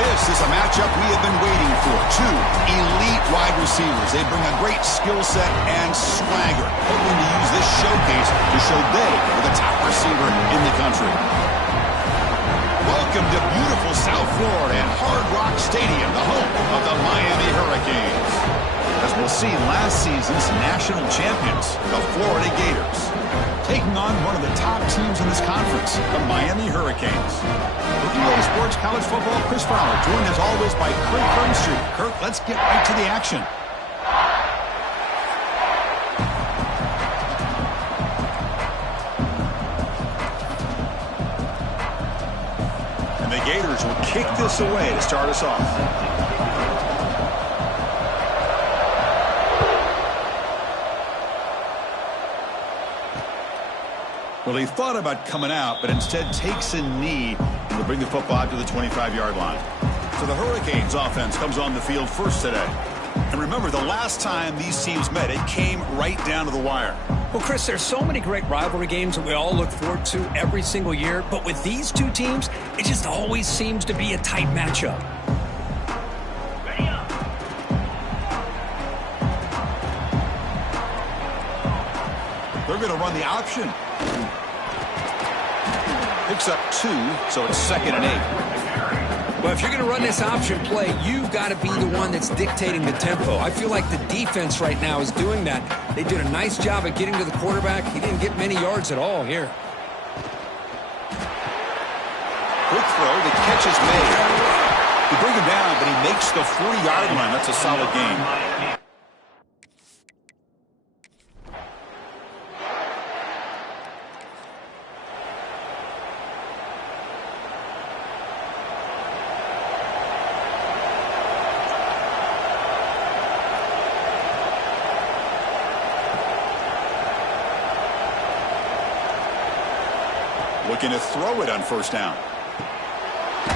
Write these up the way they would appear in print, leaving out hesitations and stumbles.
This is a matchup we have been waiting for. Two elite wide receivers. They bring a great skill set and swagger, hoping to use this showcase to show they are the top receiver in the country. Welcome to beautiful South Florida and Hard Rock Stadium, the home of the Miami Hurricanes. As we'll see, last season's national champions, the Florida Gators, taking on one of the top teams in this conference, the Miami Hurricanes. For EA Sports College Football, Chris Fowler, joined as always by Kirk Burnstreet. Kirk, let's get right to the action. And the Gators will kick this away to start us off. Well, he thought about coming out, but instead takes a knee and will bring the football out to the 25-yard line. So the Hurricanes offense comes on the field first today. And remember, the last time these teams met, it came right down to the wire. Well, Chris, there's so many great rivalry games that we all look forward to every single year. But with these two teams, it just always seems to be a tight matchup. They're going to run the option. Picks up 2, so it's 2nd and 8. Well, if you're going to run this option play, you've got to be the one that's dictating the tempo. I feel like the defense right now is doing that. They did a nice job at getting to the quarterback. He didn't get many yards at all here. Quick throw, the catch is made. They bring him down, but he makes the 40-yard line. That's a solid gain. Looking to throw it on first down.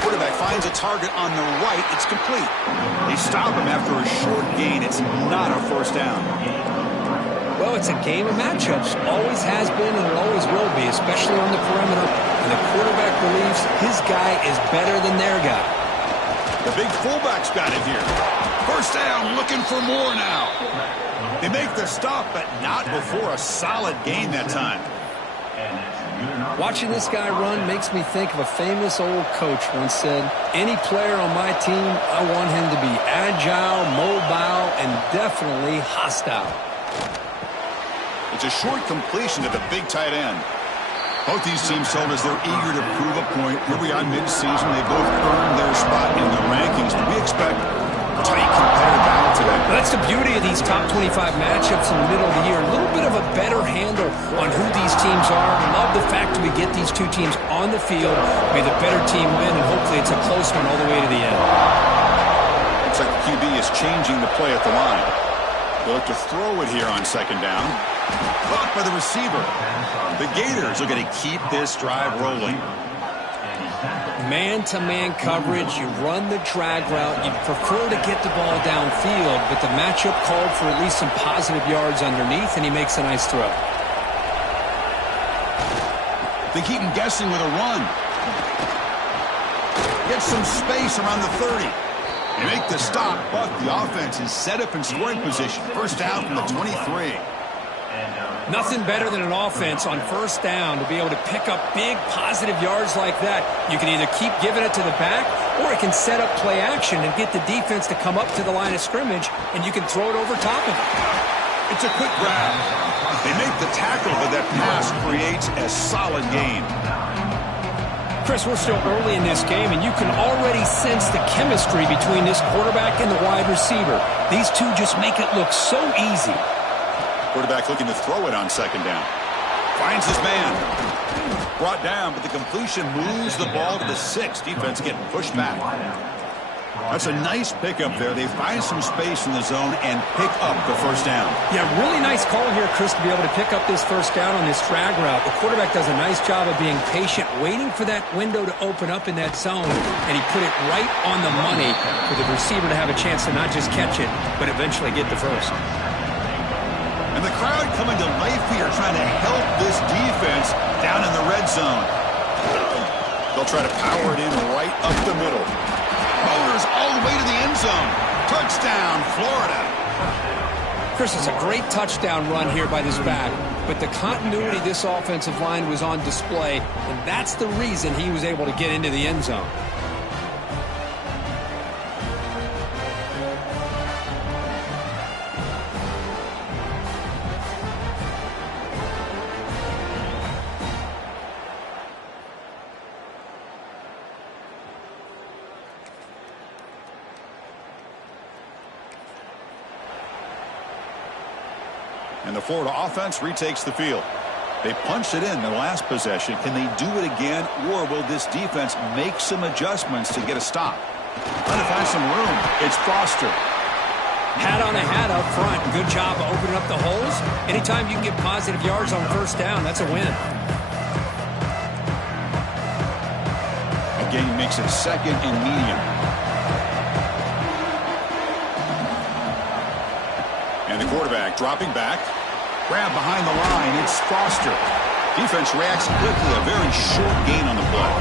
Quarterback finds a target on the right. It's complete. They stop him after a short gain. It's not a first down. Well, it's a game of matchups. Always has been and it always will be, especially on the perimeter. And the quarterback believes his guy is better than their guy. The big fullback's got it here. First down, looking for more now. They make the stop, but not before a solid gain that time. Watching this guy run makes me think of a famous old coach once said, any player on my team, I want him to be agile, mobile, and definitely hostile. It's a short completion to the big tight end. Both these teams told us they're eager to prove a point. Here we are mid-season. They both earned their spot in the rankings. Do we expect a tight competitive battle today? Well, that's the beauty of these top 25 matchups in the middle of the year. A little bit of a better handle on who these teams are. I love the fact that we get these two teams on the field. May the better team win, and hopefully it's a close one all the way to the end. Looks like the QB is changing the play at the line. They'll look to throw it here on second down. Caught by the receiver. The Gators are going to keep this drive rolling. Man-to-man coverage, you run the drag route, you prefer to get the ball downfield, but the matchup called for at least some positive yards underneath, and he makes a nice throw. They keep him guessing with a run. Gets some space around the 30. They make the stop, but the offense is set up in scoring position. First down from the 23. Nothing better than an offense on first down to be able to pick up big positive yards like that. You can either keep giving it to the back, or it can set up play action and get the defense to come up to the line of scrimmage, and you can throw it over top of it. It's a quick grab. They make the tackle, but that pass creates a solid gain. Chris, we're still early in this game, and you can already sense the chemistry between this quarterback and the wide receiver. These two just make it look so easy. Quarterback looking to throw it on second down. Finds his man. Brought down, but the completion moves the ball to the 6. Defense getting pushed back. That's a nice pickup there. They find some space in the zone and pick up the first down. Yeah, really nice call here, Chris, to be able to pick up this first down on this drag route. The quarterback does a nice job of being patient, waiting for that window to open up in that zone, and he put it right on the money for the receiver to have a chance to not just catch it, but eventually get the first. And the crowd coming to life here, trying to help this defense down in the red zone. They'll try to power it in right up the middle. Oh, him. Touchdown, Florida. Chris, it's a great touchdown run here by this back, but the continuity of this offensive line was on display, and that's the reason he was able to get into the end zone. And the Florida offense retakes the field. They punched it in the last possession. Can they do it again, or will this defense make some adjustments to get a stop? Trying to find some room. It's Foster. Hat on a hat up front. Good job of opening up the holes. Anytime you can get positive yards on first down, that's a win. Again, he makes it second and medium. And the quarterback dropping back. Grab behind the line. It's Foster. Defense reacts quickly. A very short gain on the play.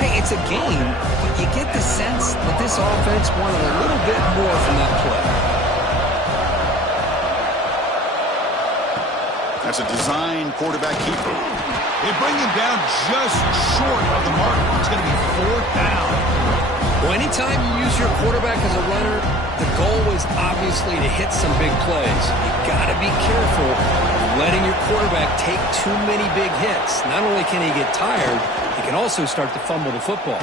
Hey, it's a game, but you get the sense that this offense wanted a little bit more from that play. That's a design quarterback keeper. They bring him down just short of the mark. It's going to be fourth down. Well, anytime you use your quarterback as a runner, the goal is obviously to hit some big plays. You got to be careful of letting your quarterback take too many big hits. Not only can he get tired, he can also start to fumble the football.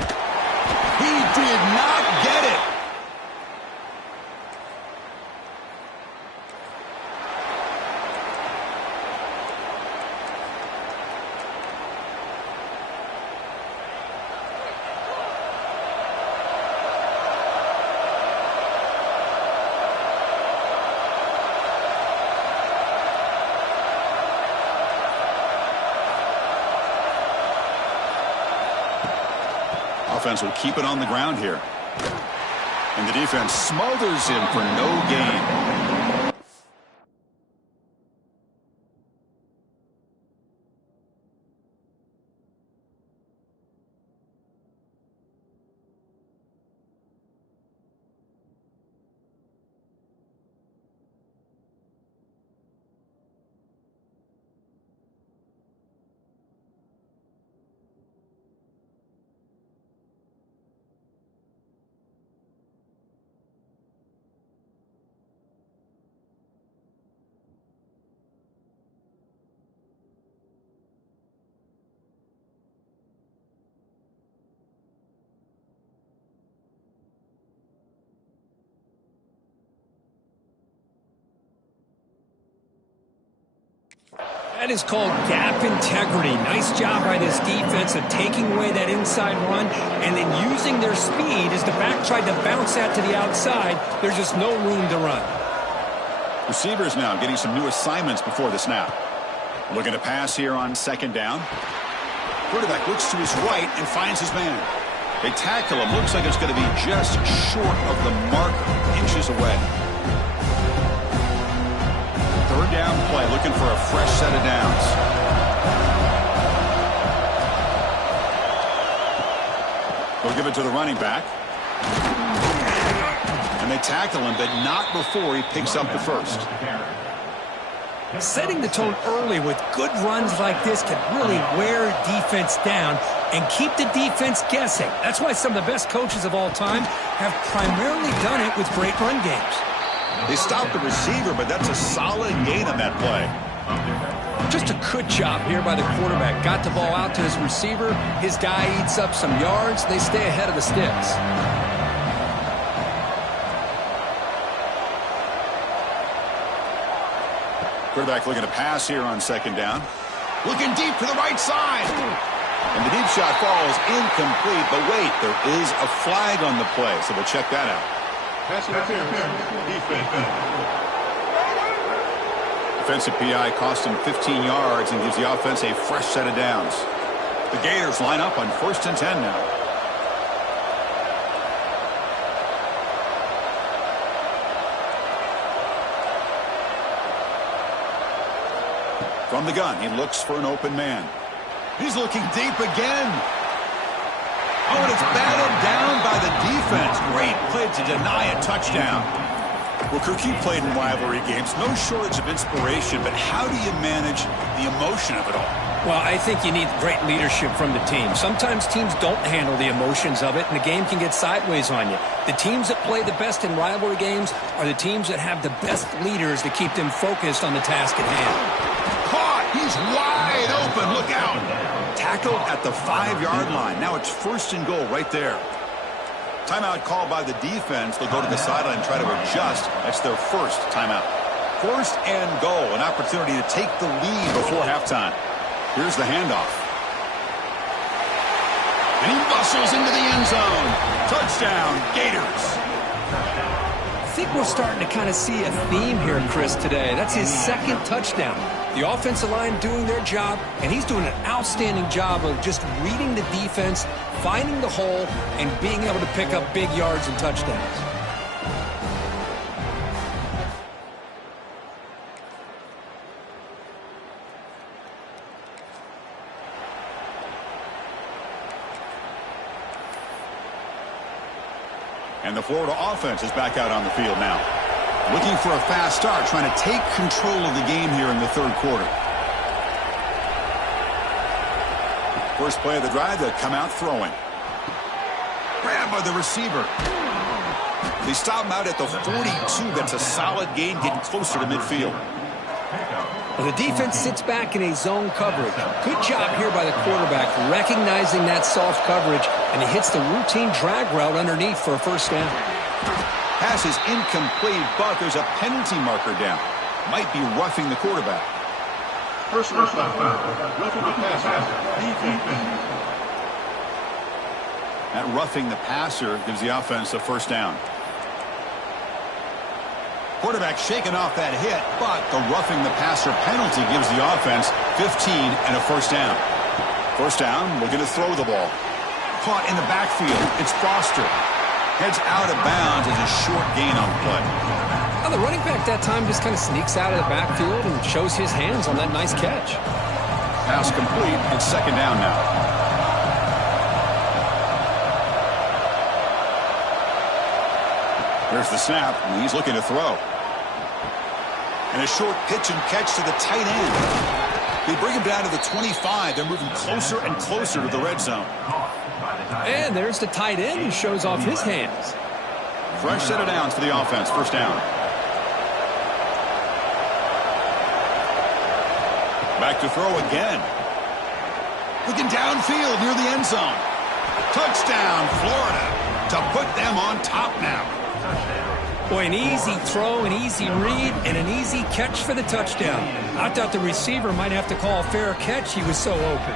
He did not get it. Offense will keep it on the ground here. And the defense smothers him for no gain. That is called gap integrity. Nice job by this defense of taking away that inside run and then using their speed as the back tried to bounce that to the outside. There's just no room to run. Receivers now getting some new assignments before the snap. Looking to pass here on second down. Quarterback looks to his right and finds his man. They tackle him. Looks like it's going to be just short of the marker, inches away. Third down play, looking for a fresh set of downs. They'll give it to the running back. And they tackle him, but not before he picks up the first. Setting the tone early with good runs like this can really wear defense down and keep the defense guessing. That's why some of the best coaches of all time have primarily done it with great run games. They stopped the receiver, but that's a solid gain on that play. Just a good job here by the quarterback. Got the ball out to his receiver. His guy eats up some yards. They stay ahead of the sticks. Quarterback looking to pass here on second down. Looking deep to the right side. And the deep shot falls incomplete. But wait, there is a flag on the play, so we'll check that out. Defensive PI cost him 15 yards and gives the offense a fresh set of downs. The Gators line up on 1st and 10 now. From the gun, he looks for an open man. He's looking deep again. Oh, and it's batted down by the defense. defense. Great play to deny a touchdown. Well, Kirk, you played in rivalry games. No shortage of inspiration, but how do you manage the emotion of it all? Well, I think you need great leadership from the team. Sometimes teams don't handle the emotions of it, and the game can get sideways on you. The teams that play the best in rivalry games are the teams that have the best leaders to keep them focused on the task at hand. Caught! He's wide open. Look out! Tackled at the 5-yard line. Now it's 1st and goal right there. Timeout called by the defense. They'll go to the sideline and try to adjust. That's their first timeout. 1st and goal, an opportunity to take the lead before halftime. Here's the handoff. And he muscles into the end zone. Touchdown, Gators. I think we're starting to kind of see a theme here, Chris, today. That's his 2nd touchdown. The offensive line doing their job, and he's doing an outstanding job of just reading the defense, finding the hole, and being able to pick up big yards and touchdowns. And the Florida offense is back out on the field now. Looking for a fast start, trying to take control of the game here in the 3rd quarter. First play of the drive, they'll come out throwing. Grabbed by the receiver. They stop him out at the 42. That's a solid gain, getting closer to midfield. Well, the defense sits back in a zone coverage. Good job here by the quarterback, recognizing that soft coverage, and he hits the routine drag route underneath for a 1st down. Pass is incomplete, but there's a penalty marker down. Might be roughing the quarterback. Personal foul. Roughing the passer. That roughing the passer gives the offense a 1st down. Quarterback shaking off that hit, but the roughing the passer penalty gives the offense 15 and a 1st down. 1st down, looking to throw the ball. Caught in the backfield. It's Foster. Heads out of bounds as a short gain on the play. Well, the running back that time just kind of sneaks out of the backfield and shows his hands on that nice catch. Pass complete. It's 2nd down now. There's the snap, and he's looking to throw. And a short pitch and catch to the tight end. They bring him down to the 25. They're moving closer and closer to the red zone. And there's the tight end who shows off his hands. Fresh set of downs for the offense. 1st down. Back to throw again. Looking downfield near the end zone. Touchdown, Florida, to put them on top now. Boy, an easy throw, an easy read, and an easy catch for the touchdown. I thought the receiver might have to call a fair catch. He was so open.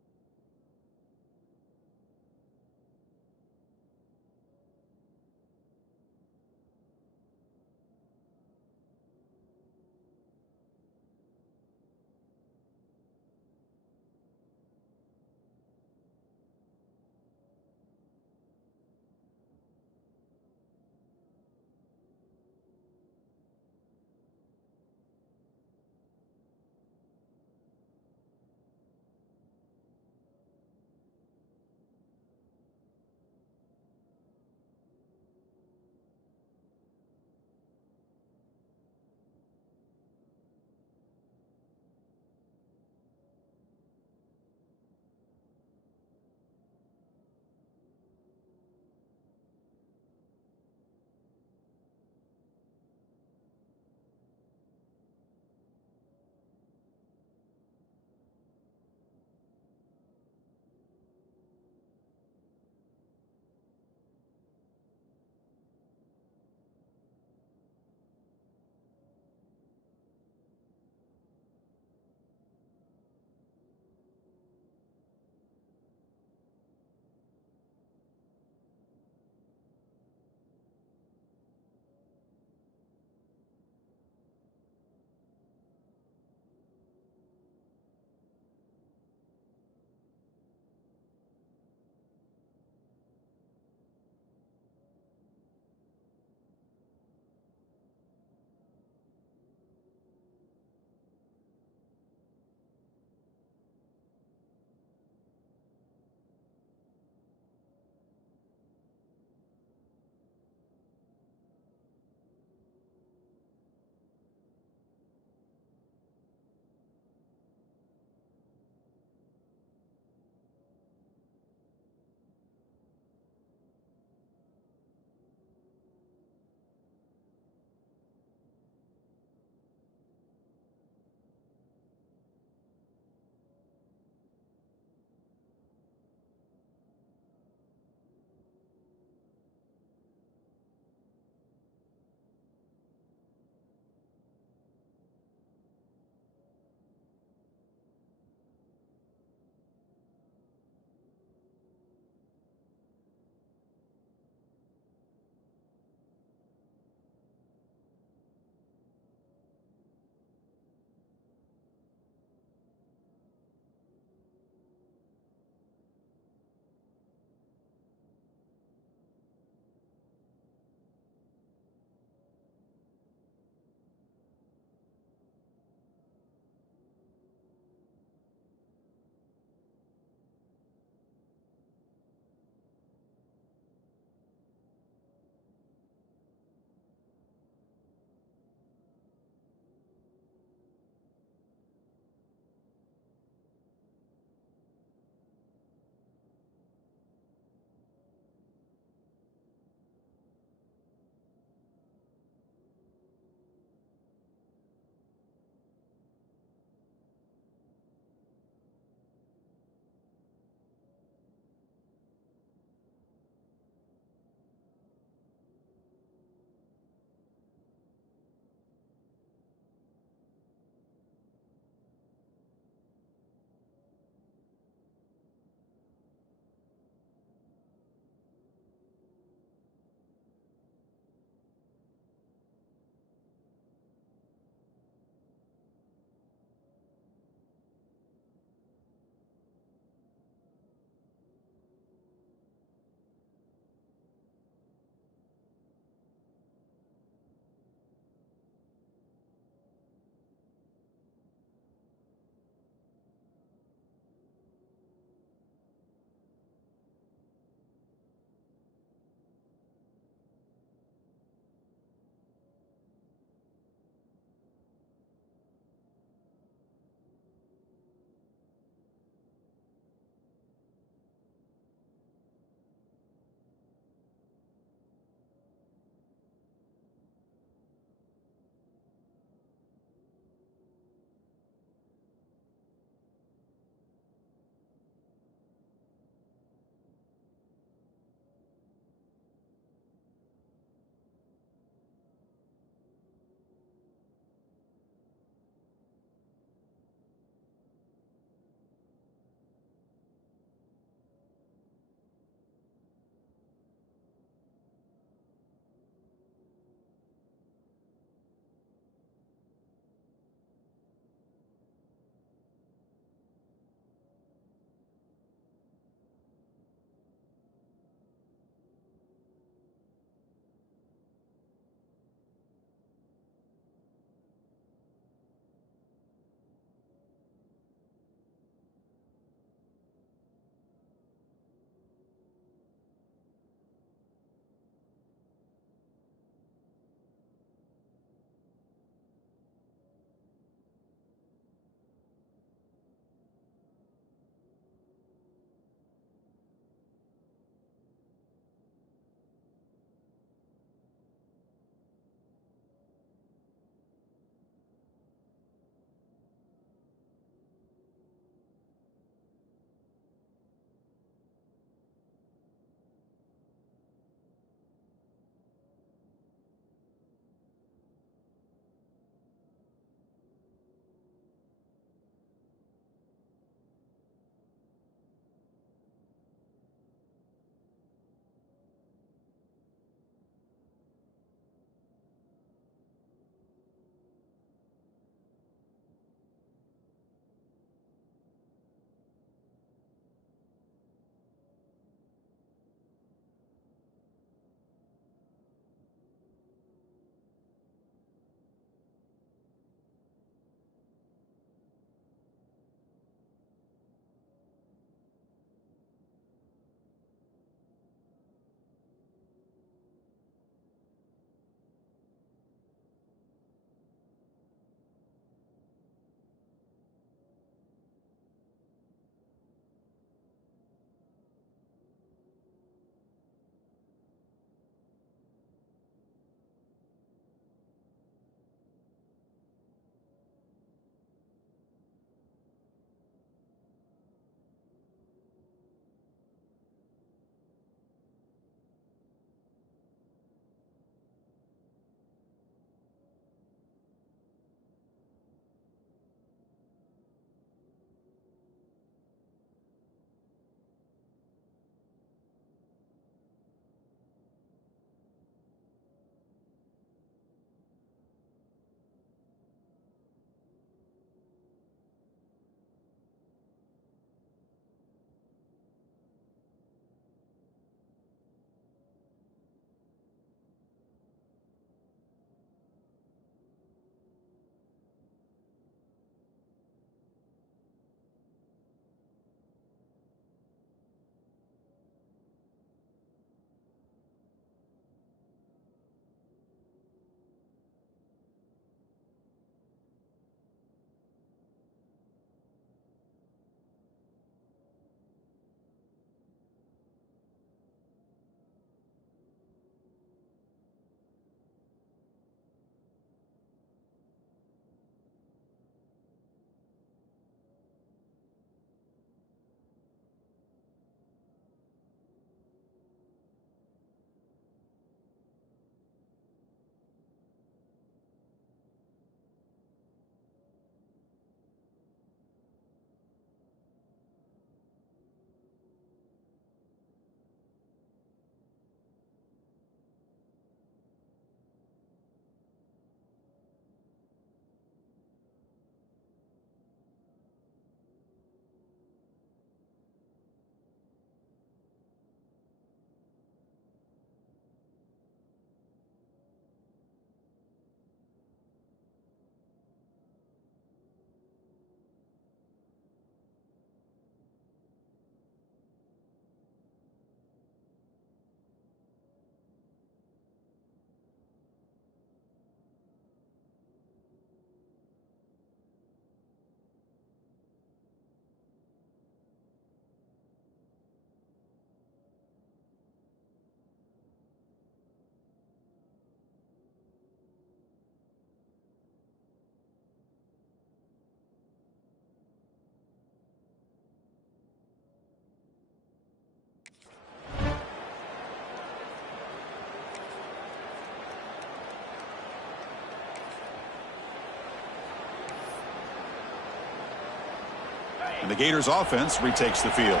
And the Gators offense retakes the field.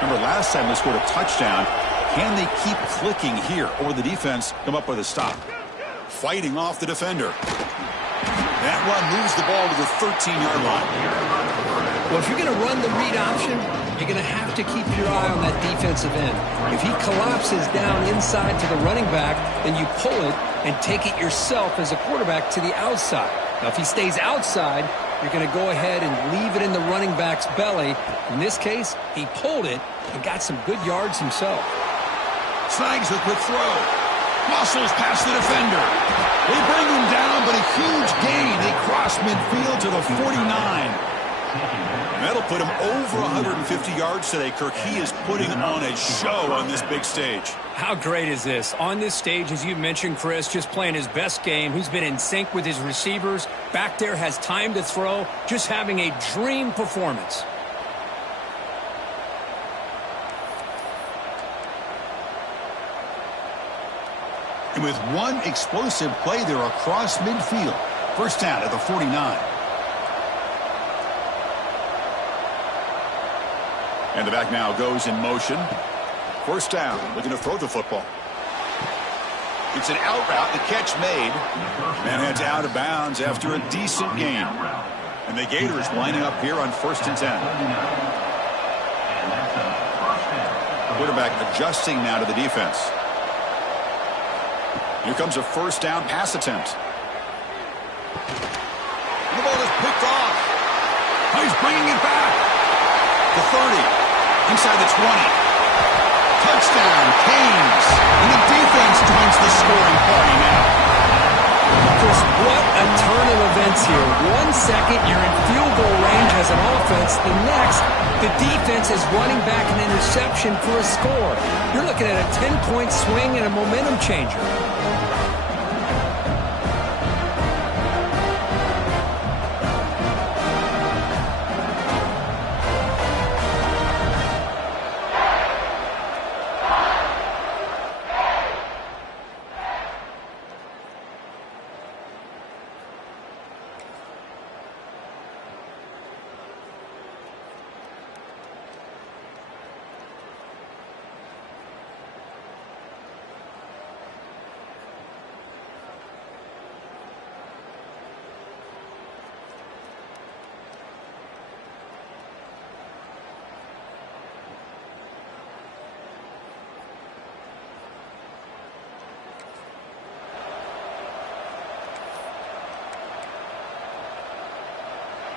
Remember, last time they scored a touchdown. Can they keep clicking here, or the defense come up with a stop? Fighting off the defender. That run moves the ball to the 13-yard line. Well, if you're going to run the read option, you're going to have to keep your eye on that defensive end. If he collapses down inside to the running back, then you pull it and take it yourself as a quarterback to the outside. Now, if he stays outside, you're going to go ahead and leave it in the running back's belly. In this case, he pulled it and got some good yards himself. Snags the quick throw. Muscles past the defender. They bring him down, but a huge gain. They cross midfield to the 49. And that'll put him over 150 yards today, Kirk. He is putting on a show on this big stage. How great is this? On this stage, as you mentioned, Chris, just playing his best game. He's been in sync with his receivers. Back there, has time to throw. Just having a dream performance. And with one explosive play, they're across midfield. First down at the 49. And the back now goes in motion. First down, looking to throw the football. It's an out route, the catch made. Man heads out of bounds after a decent gain. And the Gators lining up here on 1st and 10. Quarterback adjusting now to the defense. Here comes a first down pass attempt. The ball is picked off. He's bringing it back. The 30. Inside the 20. Touchdown, Canes. And the defense joins the scoring party now. Chris, what a turn of events here. 1 second, you're in field goal range as an offense. The next, the defense is running back an interception for a score. You're looking at a 10-point swing and a momentum changer.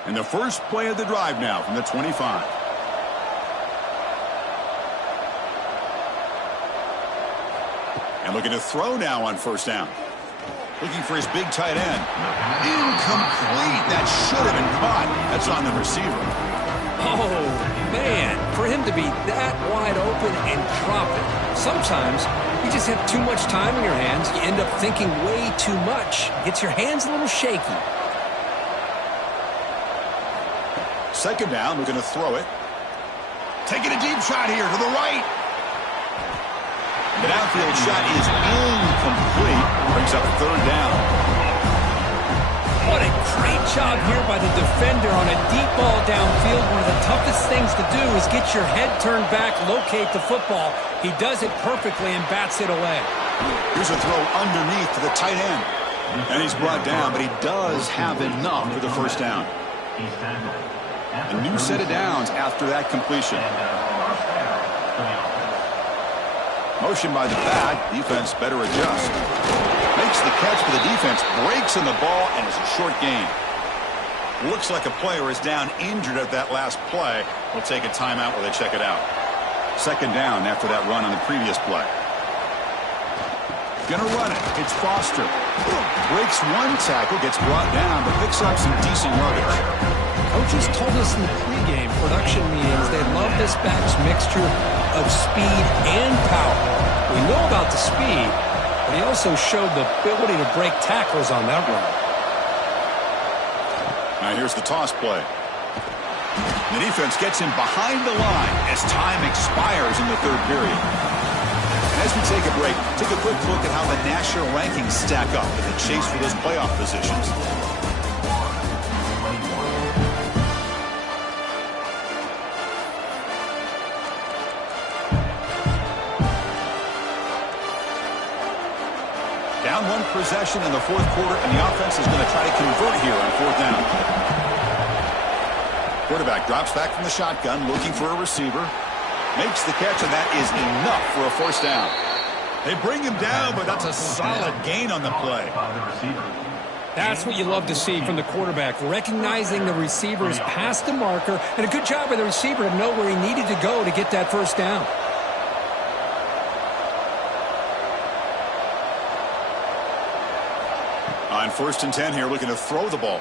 And the first play of the drive now from the 25. And looking to throw now on first down. Looking for his big tight end. Incomplete. That should have been caught. That's on the receiver. Oh, man. For him to be that wide open and drop it. Sometimes you just have too much time in your hands. You end up thinking way too much. Gets your hands a little shaky. Second down, we're going to throw it. Taking a deep shot here to the right. The downfield shot is incomplete. Brings up third down. What a great job here by the defender on a deep ball downfield. One of the toughest things to do is get your head turned back, locate the football. He does it perfectly and bats it away. Here's a throw underneath to the tight end. And he's brought down, but he does have enough for the first down. A new set of downs after that completion. Motion by the back. Defense better adjust. Makes the catch, but the defense breaks in the ball, and it's a short gain. Looks like a player is down injured at that last play. We'll take a timeout while they check it out. Second down after that run on the previous play. Gonna run it. It's Foster. Breaks one tackle, gets brought down, but picks up some decent yardage. Coaches told us in the pregame production meetings they love this back's mixture of speed and power. We know about the speed, but he also showed the ability to break tackles on that run. Now here's the toss play. The defense gets him behind the line as time expires in the third period. And as we take a break, take a quick look at how the national rankings stack up in the chase for those playoff positions. possession in the fourth quarter, and the offense is going to try to convert here on fourth down. Quarterback drops back from the shotgun, looking for a receiver. Makes the catch, and that is enough for a first down. They bring him down, but that's a solid gain on the play. That's what you love to see from the quarterback, recognizing the receiver's past the marker, and a good job by the receiver to know where he needed to go to get that first down. On 1st and 10 here, looking to throw the ball.